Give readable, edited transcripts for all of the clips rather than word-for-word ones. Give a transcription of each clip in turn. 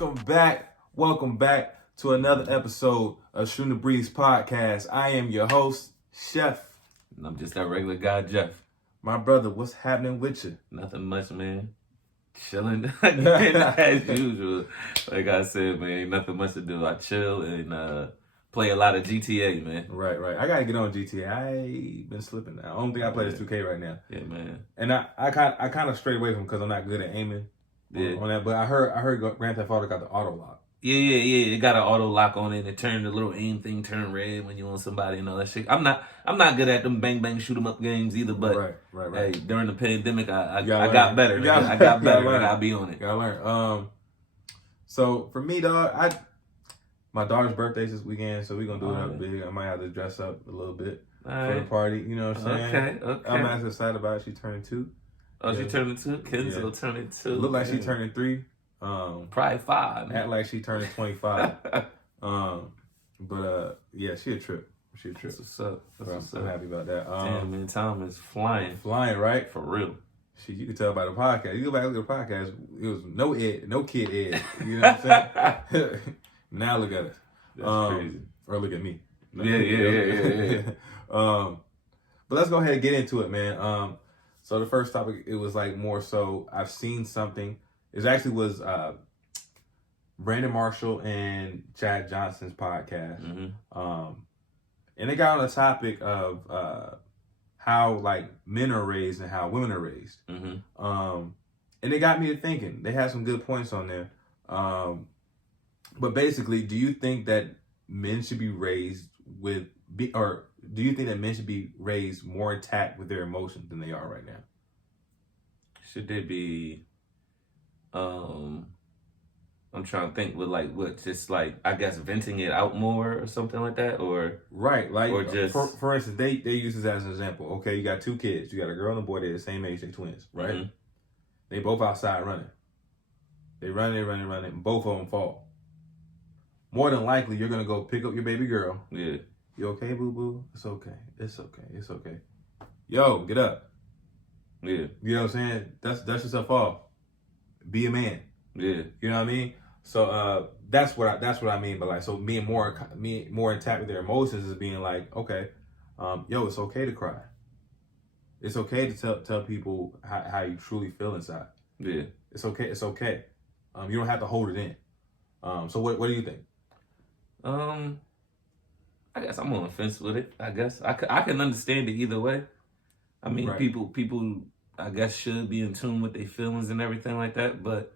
Welcome back to another episode of Shooting the Breeze Podcast. I am your host, Chef. And I'm just that regular guy, Jeff. My brother, what's happening with you? Nothing much, man. Chilling as usual. Like I said, man, ain't nothing much to do. I chill and play a lot of GTA, man. Right. I gotta get on GTA. I been slipping now. Only thing I play is 2K right now. Yeah, man. And I kind of strayed away from because I'm not good at aiming on that. But I heard Grand Theft Auto got the auto lock. Yeah. It got an auto lock on it. It turned the little aim thing turn red when you on somebody and all that shit. I'm not good at them bang shoot 'em up games either. But right. Hey, during the pandemic, I got better. I got better. And I'll be on it. Gotta learn. So for me, dog, my daughter's birthday's this weekend, so we're gonna do it up big. I might have to dress up a little bit for the party. You know what I'm saying? Okay. I'm actually excited about it. She turning 2. Oh, she turning 2? Kenzo turning 2. Look like she turning 3. Probably 5. Act like she turning 25. Yeah, she a trip. That's what's up. I'm happy about that. Damn, man, time is flying. Flying, right? For real. Shit, you can tell by the podcast. You go back and look at the podcast, it was no kid Ed. You know what I'm saying? Now look at us. That's crazy. Or look at me. Yeah. But let's go ahead and get into it, man. So the first topic, it was like more so I've seen something. It actually was Brandon Marshall and Chad Johnson's podcast. Mm-hmm. And they got on the topic of how like men are raised and how women are raised. Mm-hmm. And it got me to thinking. They had some good points on there. But basically, do you think that men should be raised or do you think that men should be raised more intact with their emotions than they are right now? Should they be, I'm trying to think with like what, just like, I guess venting it out more or something like that, or? Right, like, or just, for instance, they use this as an example. Okay, you got 2 kids. You got a girl and a boy. They're the same age. They're twins, right? Mm-hmm. They both outside running. They running, and both of them fall. More than likely, you're going to go pick up your baby girl. Yeah. You okay, boo-boo? It's okay. Yo, get up. Yeah. You know what I'm saying? Dust yourself off. Be a man. Yeah. You know what I mean? So that's what I mean by like, so being more intact with their emotions is being like, okay, it's okay to cry. It's okay to tell people how you truly feel inside. Yeah. It's okay. You don't have to hold it in. So what do you think? I guess I'm on the fence with it. I guess I can understand it either way. I mean, right. people, I guess, should be in tune with their feelings and everything like that. But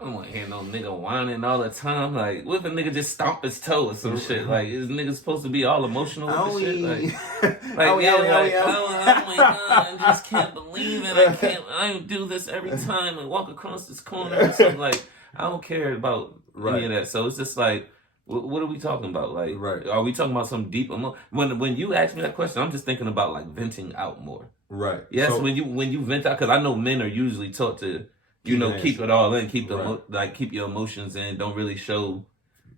I don't want to hear no nigga whining all the time. Like, what if a nigga just stomp his toe or some shit? Like, is nigga supposed to be all emotional with this shit? Oh my god, I just can't believe it. I do this every time and walk across this corner or something. Like, I don't care about any of that. So it's just like, what are we talking about? Like, are we talking about some deep emotion? When you ask me that question, I'm just thinking about like venting out more. Right. Yes, so, when you vent out, because I know men are usually taught to, keep it all in, keep your emotions in, don't really show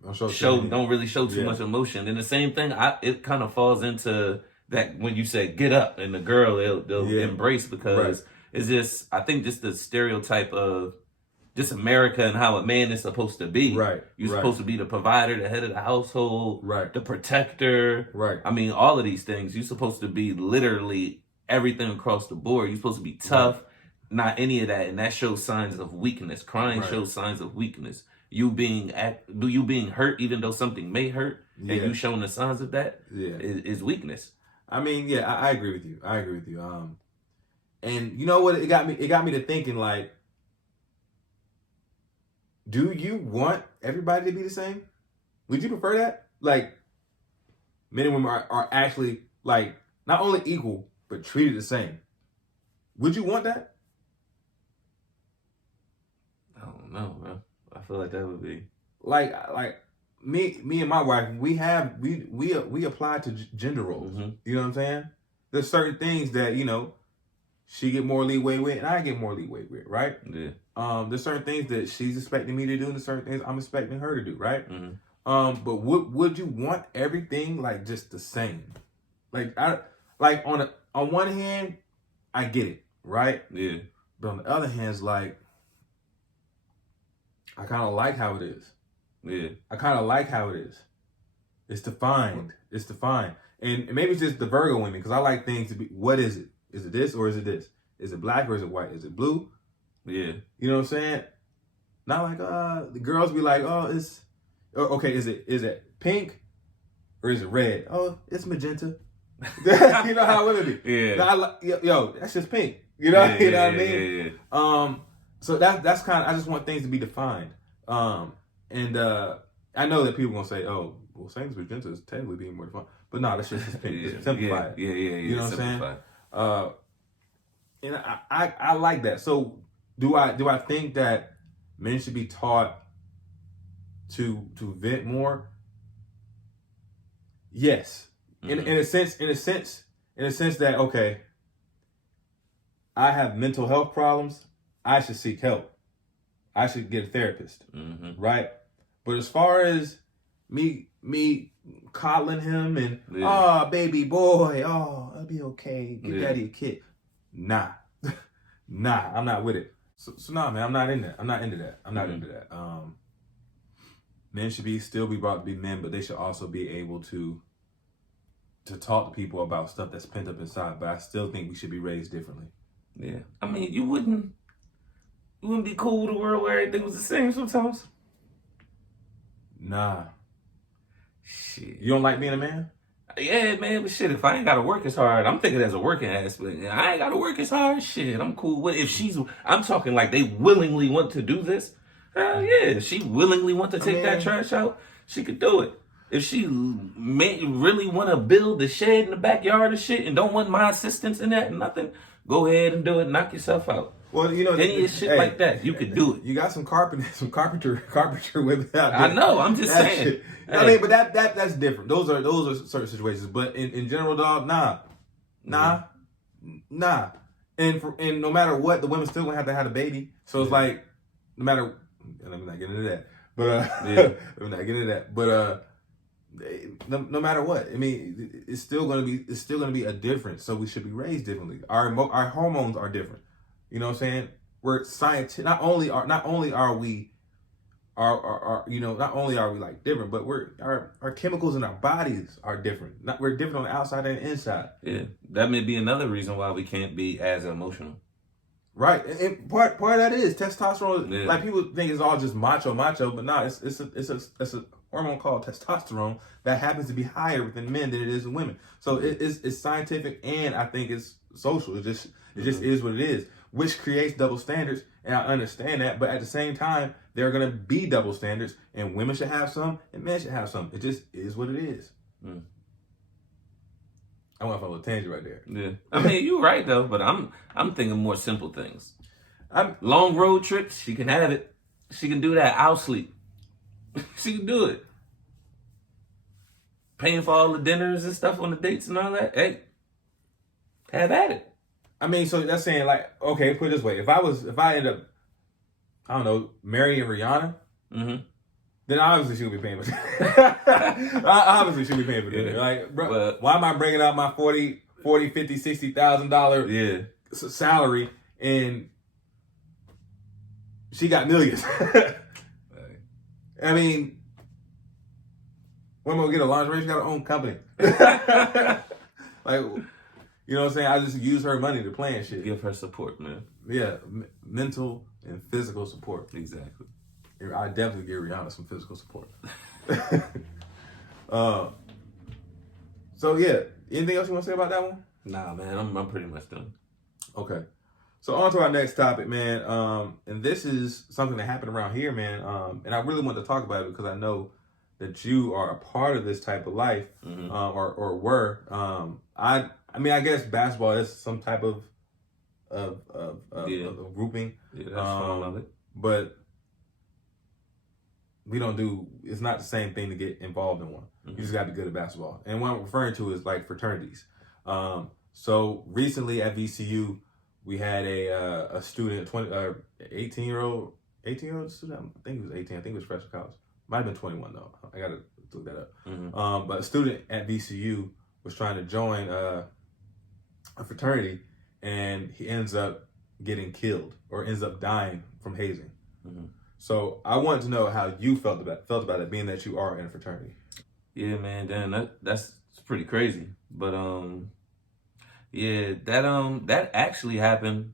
too much emotion. And the same thing, it kind of falls into that when you say get up, and the girl they'll embrace, because it's just, I think just the stereotype of just America and how a man is supposed to be. Right. You're supposed to be the provider, the head of the household, the protector. Right. I mean, all of these things. You're supposed to be literally everything across the board. You're supposed to be tough, not any of that. And that shows signs of weakness. Crying shows signs of weakness. You being hurt, even though something may hurt, and you showing the signs of that is weakness. I mean, I agree with you. And you know what? It got me to thinking, like, do you want everybody to be the same? Would you prefer that? Like, men and women are actually, like, not only equal, but treated the same. Would you want that? I don't know, man. I feel like that would be... Like me and my wife, we apply to gender roles. Mm-hmm. You know what I'm saying? There's certain things that, she get more leeway with and I get more leeway with, right? Yeah. There's certain things that she's expecting me to do and there's certain things I'm expecting her to do, right? Mm-hmm. But would you want everything like just the same? Like on one hand, I get it, right? Yeah. But on the other hand, it's like I kind of like how it is. Yeah. I kind of like how it is. It's defined. It's defined. And maybe it's just the Virgo women, because I like things to be, what is it? Is it this or is it this? Is it black or is it white? Is it blue? Yeah. You know what I'm saying? Not like, the girls be like, oh, it's, okay, is it pink or is it red? Oh, it's magenta. You know how women be. Yeah. Yo, that's just pink. You know, you know what I mean? Yeah. So that's kind of, I just want things to be defined. And I know that people gonna say, oh, well, saying it's magenta is technically being more defined, but no, that's just pink. Yeah. Simplify it. Yeah. You know what Simplify. I'm saying? And I like that. So do I think that men should be taught to vent more? Yes. Mm-hmm. In a sense that, okay, I have mental health problems, I should seek help. I should get a therapist. Mm-hmm. Right? But as far as me coddling him and baby boy, I'll be okay. Get daddy a kid. Nah, I'm not with it. So nah, man, I'm not in that. I'm not into that. Into that. Men should still be brought to be men, but they should also be able to talk to people about stuff that's pent up inside. But I still think we should be raised differently. Yeah, I mean, you wouldn't be cool with a world where everything was the same sometimes. Nah. Shit. You don't like being a man? Yeah, man, but shit, if I ain't gotta work as hard, I'm thinking as a working aspect. I ain't gotta work as hard, shit, I'm cool with it. If I'm talking like they willingly want to do this, yeah, if she willingly want to take that trash out, she could do it. If she really want to build the shed in the backyard and shit and don't want my assistance in that and nothing, go ahead and do it, knock yourself out. Well, you know, any shit like that, you could do it. You got some carpenter women out there. I know. I'm just saying. Hey. I mean, but that's different. Those are certain situations. But in general, dog, nah. And no matter what, the women still gonna have to have a baby. So it's like, no matter. And let me not get into that. But let me not get into that. But no matter what, I mean, it's still gonna be a difference. So we should be raised differently. Our hormones are different. You know what I'm saying? We're scientific. Not only are we like different, but our chemicals in our bodies are different. We're different on the outside and the inside. Yeah, that may be another reason why we can't be as emotional. Right, and part of that is testosterone. Yeah. Like people think it's all just macho, but no, it's a hormone called testosterone that happens to be higher within men than it is in women. So it's scientific, and I think it's social. It just is what it is, which creates double standards, and I understand that. But at the same time, there are gonna be double standards, and women should have some, and men should have some. It just is what it is. Mm. I went off a little tangent right there. Yeah, I mean you're right though, but I'm thinking more simple things. Long road trips, she can have it. She can do that. I'll sleep. She can do it. Paying for all the dinners and stuff on the dates and all that. Hey, have at it. I mean, so that's saying like, okay, put it this way: if I end up, I don't know, marrying Rihanna, then obviously she'll be paying for that. Obviously she'll be paying for that. Like, bro, why am I bringing out my $40, $50, $60,000 salary and she got millions? I mean, when am I gonna get a lingerie? She got her own company. Like, you know what I'm saying? I just use her money to plan shit. Give her support, man. Yeah, mental and physical support. Exactly. I definitely give Rihanna some physical support. So yeah, anything else you want to say about that one? Nah, man, I'm pretty much done. Okay. So on to our next topic, man. And this is something that happened around here, man. And I really want to talk about it because I know that you are a part of this type of life, or were. I mean, I guess basketball is some type of grouping. Yeah, that's fun of it. But it's not the same thing to get involved in one. You just got to be good at basketball. And what I'm referring to is like fraternities. So recently at VCU, we had a student, 18-year-old student. I think he was 18. I think he was fresh to college. Might have been 21 though. I gotta look that up. But a student at VCU was trying to join a fraternity, and he ends up getting killed or ends up dying from hazing. So I want to know how you felt about it, being that you are in a fraternity. Yeah, man, damn, that's pretty crazy. But yeah, that actually happened,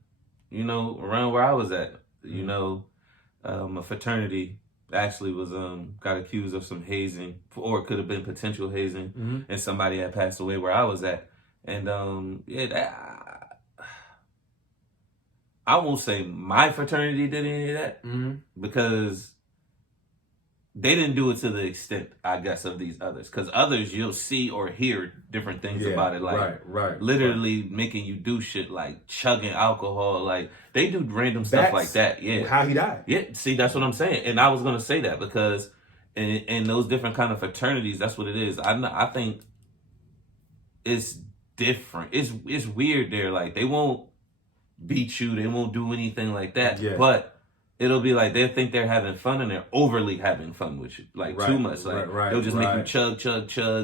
around where I was at. A fraternity actually was got accused of some hazing, or it could have been potential hazing, and somebody had passed away where I was at. And I won't say my fraternity did any of that, because they didn't do it to the extent, I guess, of these others. Because others, you'll see or hear different things about it, like literally making you do shit like chugging alcohol. Like they do random stuff like that. Yeah, how he died. Yeah, see, that's what I'm saying, and I was gonna say that because in those different kind of fraternities, that's what it is. I think it's different. It's weird there. Like they won't beat you, they won't do anything like that, but it'll be like they think they're having fun and they're overly having fun with you, like too much. Like they'll just make you chug,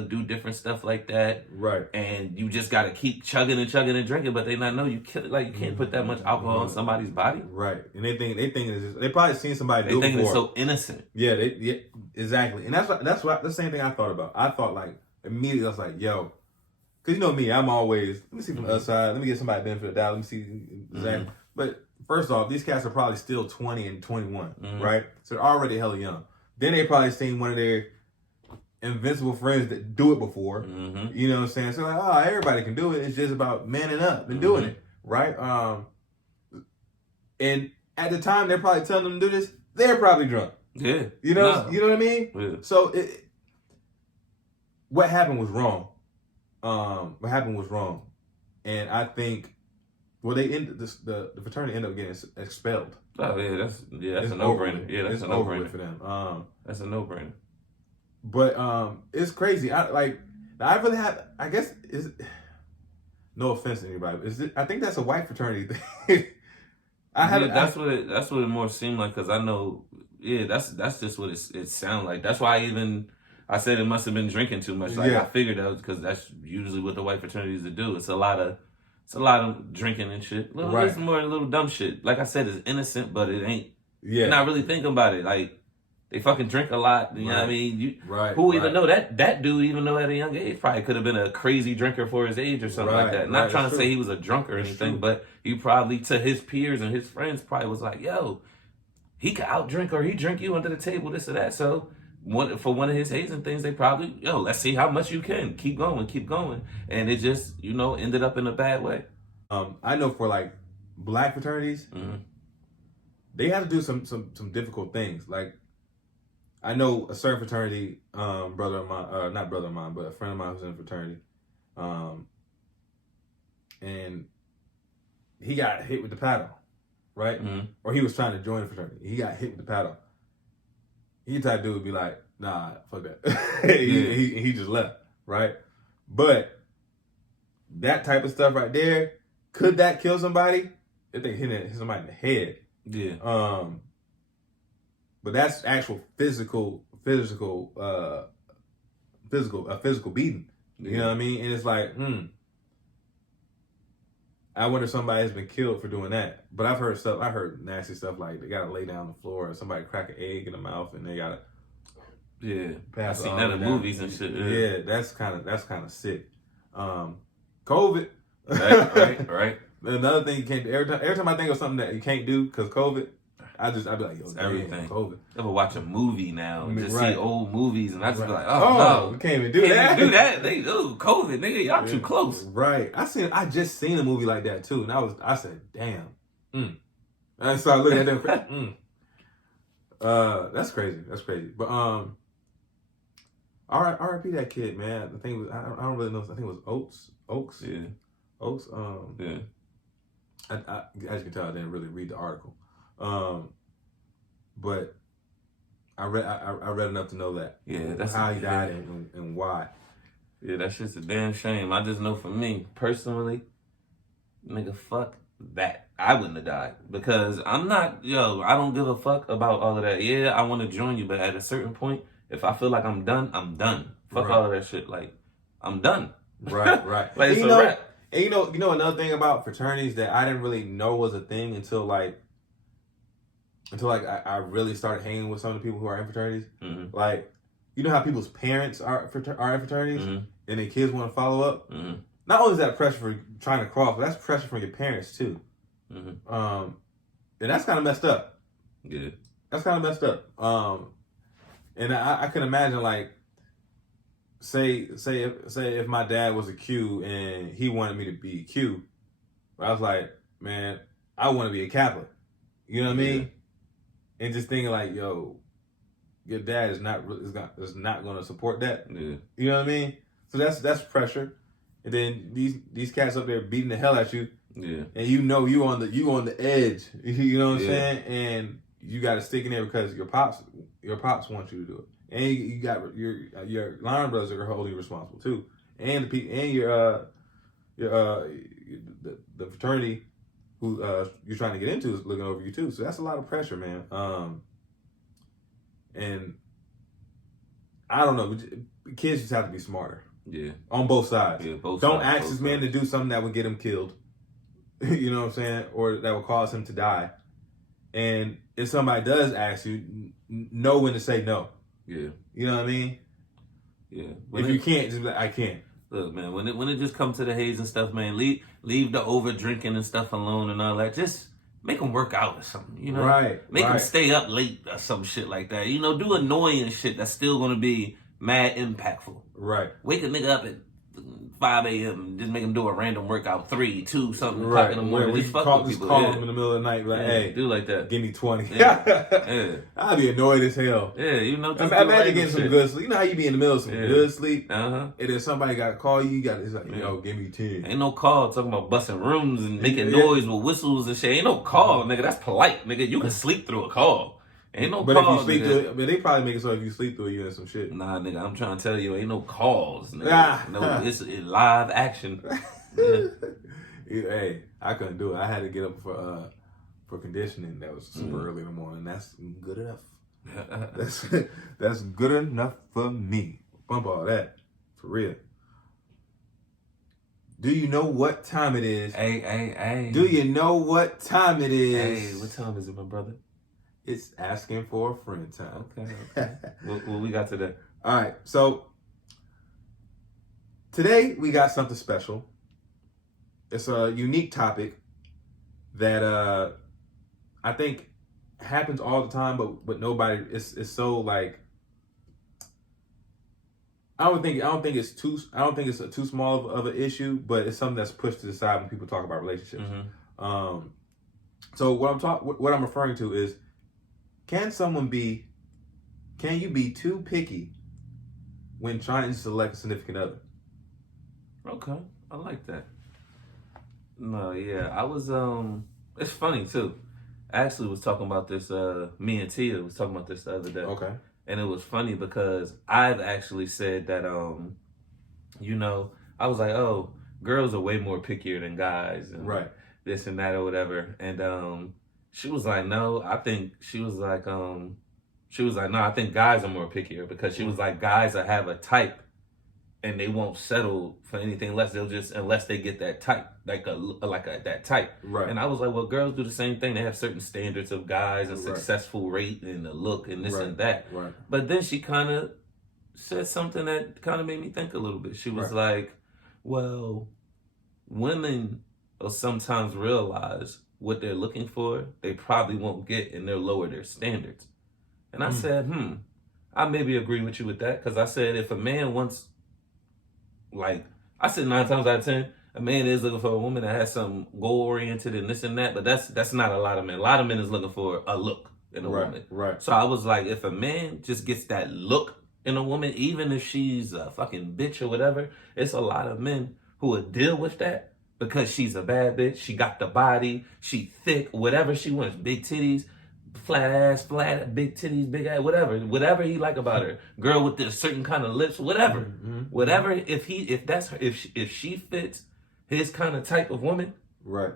do different stuff like that. Right. And you just gotta keep chugging and drinking, but they not know you can't put that much alcohol in somebody's body. Right. And they think they probably seen somebody do it before. They think it's so innocent. Yeah, exactly. And that's what the same thing I thought about. I thought like immediately I was like, yo, because you know me, I'm always, let me see from the other side, let me get somebody benefit of the doubt, let me see exactly. But first off, these cats are probably still 20 and 21, right? So they're already hella young. Then they probably seen one of their invincible friends that do it before. You know what I'm saying? So like, oh, everybody can do it. It's just about manning up and doing it, right? And at the time they're probably telling them to do this, they're probably drunk. Yeah. You know what I mean? Yeah. So what happened was wrong. What happened was wrong. And I think the fraternity ended up getting expelled. Oh yeah, that's a no-brainer. Yeah, that's a no-brainer for them. That's a no-brainer. But it's crazy. I really have. I guess no offense to anybody. I think that's a white fraternity thing. That's what it more seemed like, because I know. Yeah, that's just what it sounded like. That's why I said it must have been drinking too much. Like I figured out, because that's usually what the white fraternities do. It's a lot of drinking and shit. It's more a little dumb shit. Like I said, it's innocent, but it ain't. Yeah. You're not really thinking about it. Like they fucking drink a lot. You know what I mean? Who even know that dude? Even though at a young age, probably could have been a crazy drinker for his age or something like that. Not trying to say he was a drunk or anything, but he probably, to his peers and his friends, probably was like, "Yo, he could outdrink or he drink you under the table, this or that." So for one of his hazing things, they probably, let's see how much you can keep going, and it just ended up in a bad way. I know for like black fraternities, they have to do some difficult things. Like I know a certain fraternity, brother of mine, not brother of mine, but a friend of mine who's in a fraternity, and he got hit with the paddle, right? Or he was trying to join the fraternity. He got hit with the paddle. He type of dude would be like, nah, fuck that. he just left, right? But that type of stuff right there, could that kill somebody? If they hit somebody in the head. Yeah. But that's actual physical beating. You know what I mean? And it's like, I wonder if somebody has been killed for doing that. But I heard nasty stuff like they gotta lay down on the floor, or somebody crack an egg in the mouth and they gotta I've seen that in movies and shit. Yeah, that's kind of sick. COVID. Right. Another thing you can't do. Every time I think of something that you can't do because COVID, I'd be like, yo, everything. COVID. Ever watch a movie now and just see old movies, and I just be like, oh no, we can't even do that. Do that. COVID, nigga, y'all too close. Right. I just seen a movie like that too, and I said, damn. And I started looking at them. That's crazy. But R.I.P. that kid, man. The thing was, I don't really know. I think it was Oaks. Yeah. Oaks. Yeah. I, as you can tell, I didn't really read the article. But I read enough to know that. Yeah, that's how he died and why. Yeah, that's just a damn shame. I just know for me personally, nigga, fuck that. I wouldn't have died because I'm not. I don't give a fuck about all of that. Yeah, I want to join you, but at a certain point, if I feel like I'm done, I'm done. Fuck all of that shit. Like, I'm done. Right. Like, it's a wrap. And you know another thing about fraternities that I didn't really know was a thing until like until like I really started hanging with some of the people who are in fraternities. Mm-hmm. Like, you know how people's parents are in fraternities, Mm-hmm. and their kids want to follow up. Mm-hmm. Not only is that pressure for trying to cross, but that's pressure from your parents too. Mm-hmm. And that's kind of messed up. Yeah. That's kind of messed up. And I can imagine, like, say if my dad was a Q and he wanted me to be a Q, but I was like, man, I want to be a Catholic. You know what I mean? And just thinking like, yo, your dad is not going to support that. Yeah. You know what I mean? So that's pressure. And then these cats up there beating the hell out you. Yeah. And you on the edge. You know what I'm saying? And you got to stick in there because your pops want you to do it. And you got your line brothers are holding you responsible too. And the fraternity who you're trying to get into is looking over you too. So that's a lot of pressure, man. And I don't know, kids just have to be smarter. Yeah. On both sides. Yeah, Don't ask this man to do something that would get him killed. You know what I'm saying? Or that would cause him to die. And if somebody does ask you, know when to say no. Yeah. You know what I mean? Yeah. If you can't, just be like, I can't. Look, man, when it just comes to the hazing stuff, man, leave the over drinking and stuff alone and all that. Just make them work out or something, you know? Right. Make them stay up late or some shit like that. You know, do annoying shit that's still going to be mad impactful. Right. Wake a nigga up at 5 a.m. Just make him do a random workout, 3, 2, something, o'clock in the morning. Just fuck with people. Call him in the middle of the night, like, hey, do like that. Give me 20. Yeah. I'd be annoyed as hell. Yeah, you know. Imagine getting some good sleep. You know how you be in the middle of some good sleep, and then somebody got to call you. It's like, yo, give me 10. Ain't no call talking about busting rooms and making noise with whistles and shit. Ain't no call, nigga. That's polite, nigga. You can sleep through a call. Ain't no but calls, if you sleep nigga. through it, but they probably make it so if you sleep through it, you in some shit. Nah, nigga, I'm trying to tell you, ain't no calls, nigga. No, it's live action. Yeah. Hey, I couldn't do it. I had to get up for conditioning. That was super early in the morning. That's good enough. that's good enough for me. Bump all that. For real. Do you know what time it is? Hey. Do you know what time it is? Hey, what time is it, my brother? It's asking for a friend time. Okay. What we got today? All right. So today we got something special. It's a unique topic that I think happens all the time, but nobody. It's so like. I don't think it's a too small of an issue, but it's something that's pushed to the side when people talk about relationships. Mm-hmm. So what I'm referring to is, can you be too picky when trying to select a significant other? Okay, I like that. No, yeah, I was it's funny too. I actually was talking about this. Me and Tia was talking about this the other day. Okay. And it was funny because I've actually said that, you know, I was like, oh, girls are way more pickier than guys, and this and that or whatever. And she was like, no, I think no, I think guys are more pickier, because she was like, guys that have a type and they won't settle for anything less. Unless they get that type, that type. Right. And I was like, well, girls do the same thing. They have certain standards of guys, and successful rate and the look and this and that. Right. But then she kind of said something that kind of made me think a little bit. She was like, well, women will sometimes realize what they're looking for, they probably won't get, and they'll lower their standards. And I said, I maybe agree with you with that, because I said if a man wants, like, I said 9 times out of 10, a man is looking for a woman that has some goal-oriented and this and that, but that's not a lot of men. A lot of men is looking for a look in a woman. Right. So I was like, if a man just gets that look in a woman, even if she's a fucking bitch or whatever, it's a lot of men who would deal with that because she's a bad bitch. She got the body, she thick, whatever she wants, big titties, flat ass, big titties, big ass, whatever he like about her, girl with this certain kind of lips, whatever, if she fits his kind of type of woman,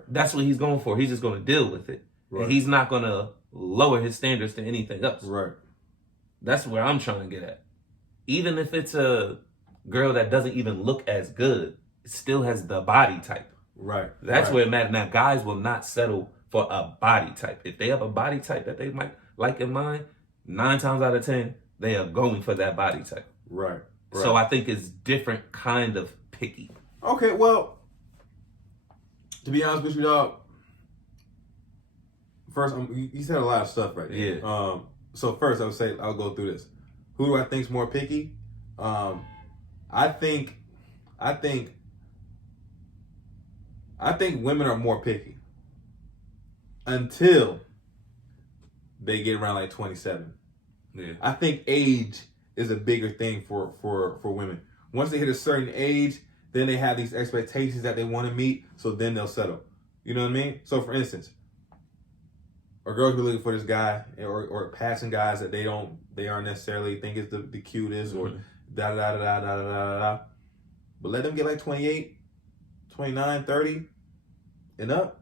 that's what he's going for. He's just going to deal with it, and he's not going to lower his standards to anything else. That's where I'm trying to get at. Even if it's a girl that doesn't even look as good, it still has the body type. That's where it matters. Now, guys will not settle for for a body type. If they have a body type that they might like in mind, 9 times out of 10, they are going for that body type. Right. So I think it's different kind of picky. Okay, well, to be honest with you, dog. First, you said a lot of stuff right there. Yeah. So first, I would say I'll go through this. Who do I think's more picky? I think women are more picky until they get around like 27. Yeah. I think age is a bigger thing for women. Once they hit a certain age, then they have these expectations that they want to meet, so then they'll settle. You know what I mean? So for instance, a girl who's looking for this guy or passing guys that they aren't necessarily think is the cutest or da da da da da da da da. But let them get like 28, 29, 30 and up.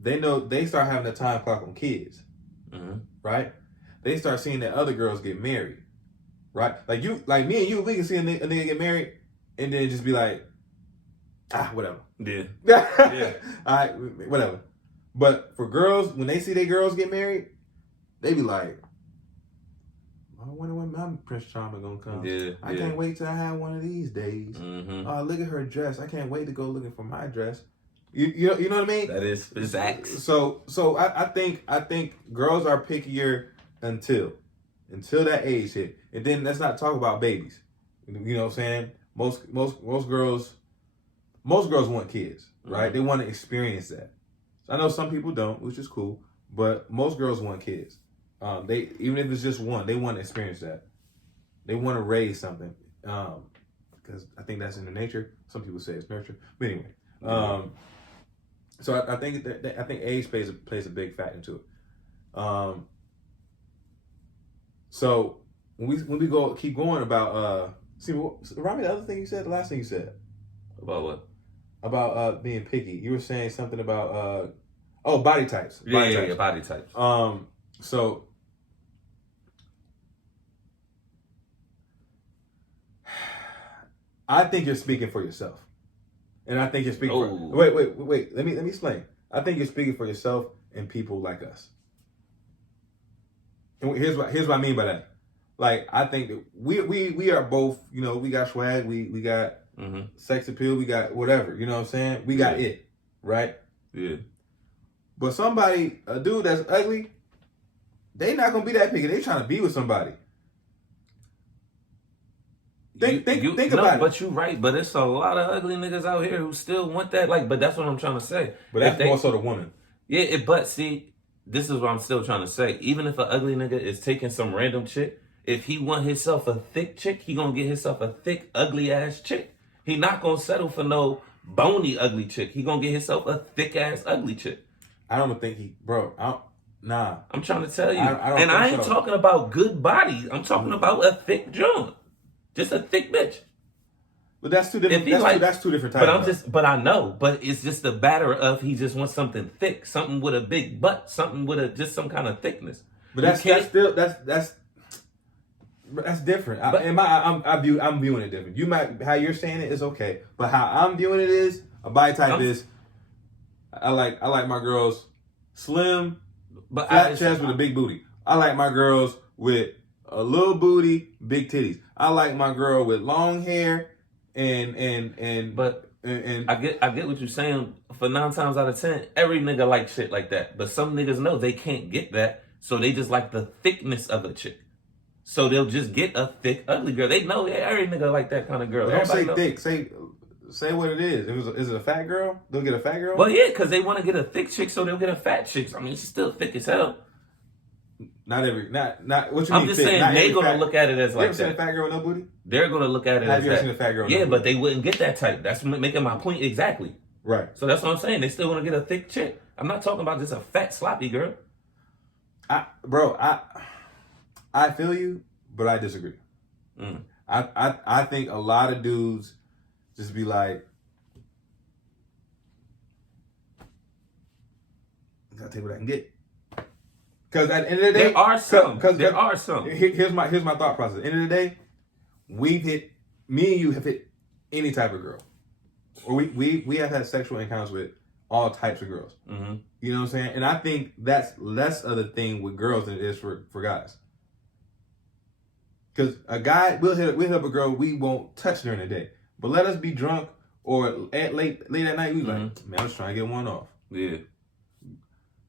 They know they start having a time clock on kids. Right? They start seeing that other girls get married. Right? Like me and you, we can see a nigga get married and then just be like, whatever. Yeah. Yeah. All right, whatever. But for girls, when they see their girls get married, they be like, I wonder when my Prince Charming gonna come. Yeah. I can't wait till I have one of these days. Look at her dress. I can't wait to go looking for my dress. You know what I mean? That is facts. So I think girls are pickier until that age hit. And then let's not talk about babies. You know what I'm saying? Most girls want kids, right? They want to experience that. I know some people don't, which is cool, but most girls want kids. They even if it's just one, they want to experience that. They want to raise something, because I think that's in their nature. Some people say it's nurture, but anyway. So I think I think age plays a big factor into it. So when we keep going about remind me the other thing you said, the last thing you said about what? About being picky. You were saying something about body types. Yeah, body types. So I think you're speaking for yourself. And I think you're speaking for wait. Let me explain. I think you're speaking for yourself and people like us. And here's what I mean by that. Like, I think that we are both, we got swag, we got sex appeal, we got whatever, you know what I'm saying? We got it, right? Yeah. But a dude that's ugly, they not gonna be that picky. They trying to be with somebody. Think about it. But you're right. But it's a lot of ugly niggas out here who still want that. But that's what I'm trying to say. But that's more so the woman. Yeah, but see, this is what I'm still trying to say. Even if an ugly nigga is taking some random chick, if he want himself a thick chick, he gonna get himself a thick, ugly ass chick. He not gonna settle for no bony, ugly chick. He gonna get himself a thick ass, ugly chick. I don't think nah. I'm trying to tell you. I ain't talking about good body. I'm talking about a thick joint. Just a thick bitch. But that's two different. That's two different types. But I know. But it's just the batter of he just wants something thick, something with a big butt, something with just some kind of thickness. But that's different. I'm viewing it different. How you're saying it is okay, but how I'm viewing it is a body type is. I like my girls slim, but flat chest with a big booty. I like my girls with a little booty, big titties. I like my girl with long hair and I get what you're saying. For 9 times out of 10, every nigga like shit like that. But some niggas know they can't get that, so they just like the thickness of a chick. So they'll just get a thick, ugly girl. They know every nigga like that kind of girl. Don't say thick. Say what it is. Is it a fat girl? They'll get a fat girl? Well, yeah, because they want to get a thick chick, so they'll get a fat chick. I mean, she's still thick as hell. Not what you mean? I'm just saying they're gonna look at it as like that. You ever seen a fat girl with no booty? They're gonna look at it as that. Have you ever seen a fat girl with no booty? Yeah, but they wouldn't get that type. That's making my point exactly. Right. So that's what I'm saying. They still want to get a thick chick. I'm not talking about just a fat sloppy girl. I feel you, but I disagree. I think a lot of dudes just be like, I gotta take what I can get. Because at the end of the day, there are some. Here's my thought process. At the end of the day, me and you have hit any type of girl, or we have had sexual encounters with all types of girls. Mm-hmm. You know what I'm saying? And I think that's less of the thing with girls than it is for guys. Because a guy, we'll hit up a girl, we won't touch during the day. But let us be drunk or at late at night, we like, man, I was trying to get one off. Yeah.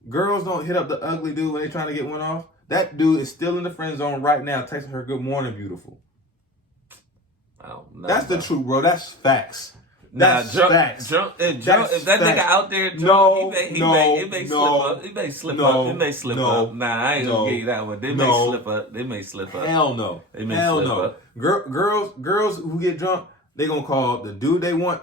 Girls don't hit up the ugly dude when they trying to get one off. That dude is still in the friend zone right now, texting her, good morning, beautiful. Oh, no, that's the truth, bro. That's facts. That's facts. If that nigga out there drunk, he may slip up. He may slip up. He may slip up. Nah, I ain't gonna give you that one. They may slip up. They may slip up. Hell no. They may slip up. Girls who get drunk, they gonna call the dude they want.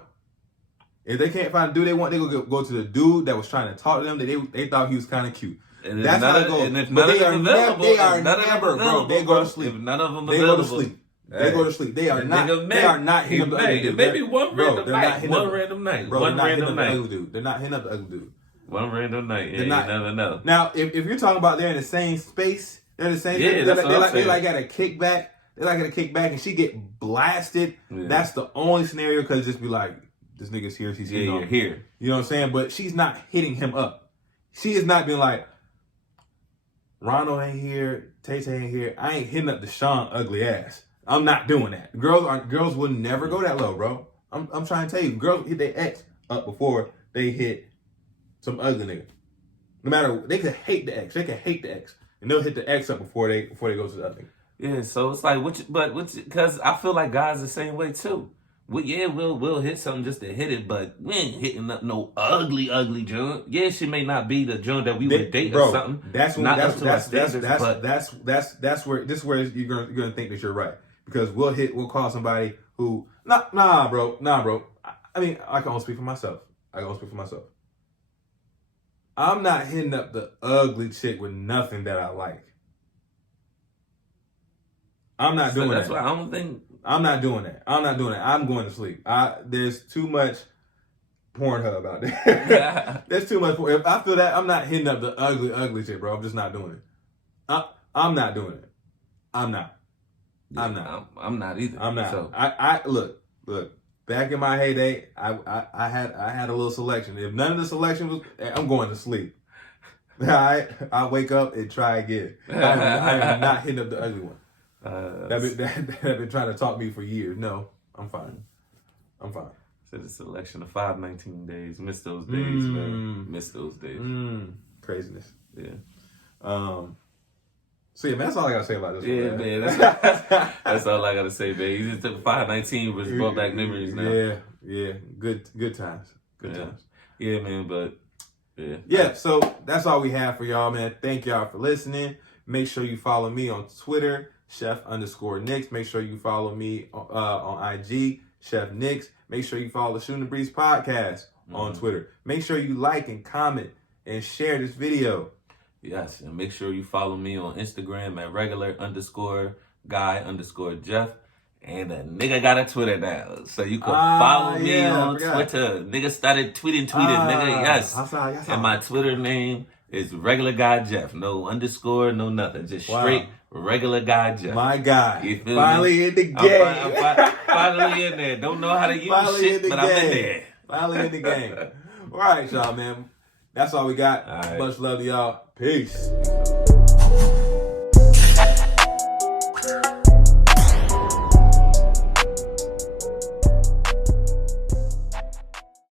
If they can't find the dude they want, they gonna go to the dude that was trying to talk to them. They thought he was kind of cute. And that's how it goes. And if none of them available, they are never, bro. They go to sleep. If none of them they available, go to sleep. They go to sleep. They are not. They are not hitting up the ugly dude. Maybe one random night. One random night. One random night. They're not hitting up the ugly dude. One random night. Yeah, you never know. Now, if you're talking about they're in the same space, they're in the same. Yeah, they like got a kickback. They like got a kickback, and she get blasted. Yeah. That's the only scenario because just be like, this nigga's here. She's here. You're here. You know what I'm saying? But she's not hitting him up. She is not being like, Ronald ain't here. Tay ain't here. I ain't hitting up Deshaun ugly ass. I'm not doing that. Girls will never go that low, bro. I'm trying to tell you, girls hit their ex up before they hit some ugly nigga. No matter, they could hate the ex. They could hate the ex, and they'll hit the ex up before they go to the other nigga. Yeah, so it's like, because I feel like guys the same way too. We'll hit something just to hit it, but we ain't hitting up no ugly junk. Yeah, she may not be the junk that we would date or something. That's where you're gonna think that you're right. Because we'll call somebody who nah, bro. I mean, I can only speak for myself. I'm not hitting up the ugly chick with nothing that I like. I'm not doing that. That's why I don't think. I'm not doing that. I'm going to sleep. There's too much Pornhub out there. There's too much. If I feel that, I'm not hitting up the ugly chick, bro. I'm just not doing it. I'm not doing it. I'm not. Yeah, I'm not either. I'm not. So. I look. Back in my heyday, I had a little selection. If none of the selection was, I'm going to sleep. All right, I wake up and try again. I am not hitting up the ugly one. That been trying to talk to me for years. No, I'm fine. Said a selection of 519 days. Miss those days, man. Miss those days. Craziness. Yeah. So yeah, man, that's all I gotta say about this. Yeah, one, man. That's all I gotta say, man. You just took 519, which brought back memories now. Yeah. Good times. Good times. Yeah, man. But yeah. So that's all we have for y'all, man. Thank y'all for listening. Make sure you follow me on Twitter, Chef_Nix. Make sure you follow me on IG, Chef Nix. Make sure you follow the Shooting the Breeze podcast on Twitter. Make sure you like and comment and share this video. Yes, and make sure you follow me on Instagram at regular_guy_Jeff. And a nigga got a Twitter now. So you can follow me on Twitter. Nigga started tweeting, nigga. Yes. And my Twitter name is regular guy Jeff. No underscore, no nothing. Just straight regular guy Jeff. My guy. You feel finally me? In the game. I'm finally in there. Don't know how to use shit, but I'm in there. Finally in the game. All right, y'all, man. That's all we got. All right. Much love to y'all. Peace.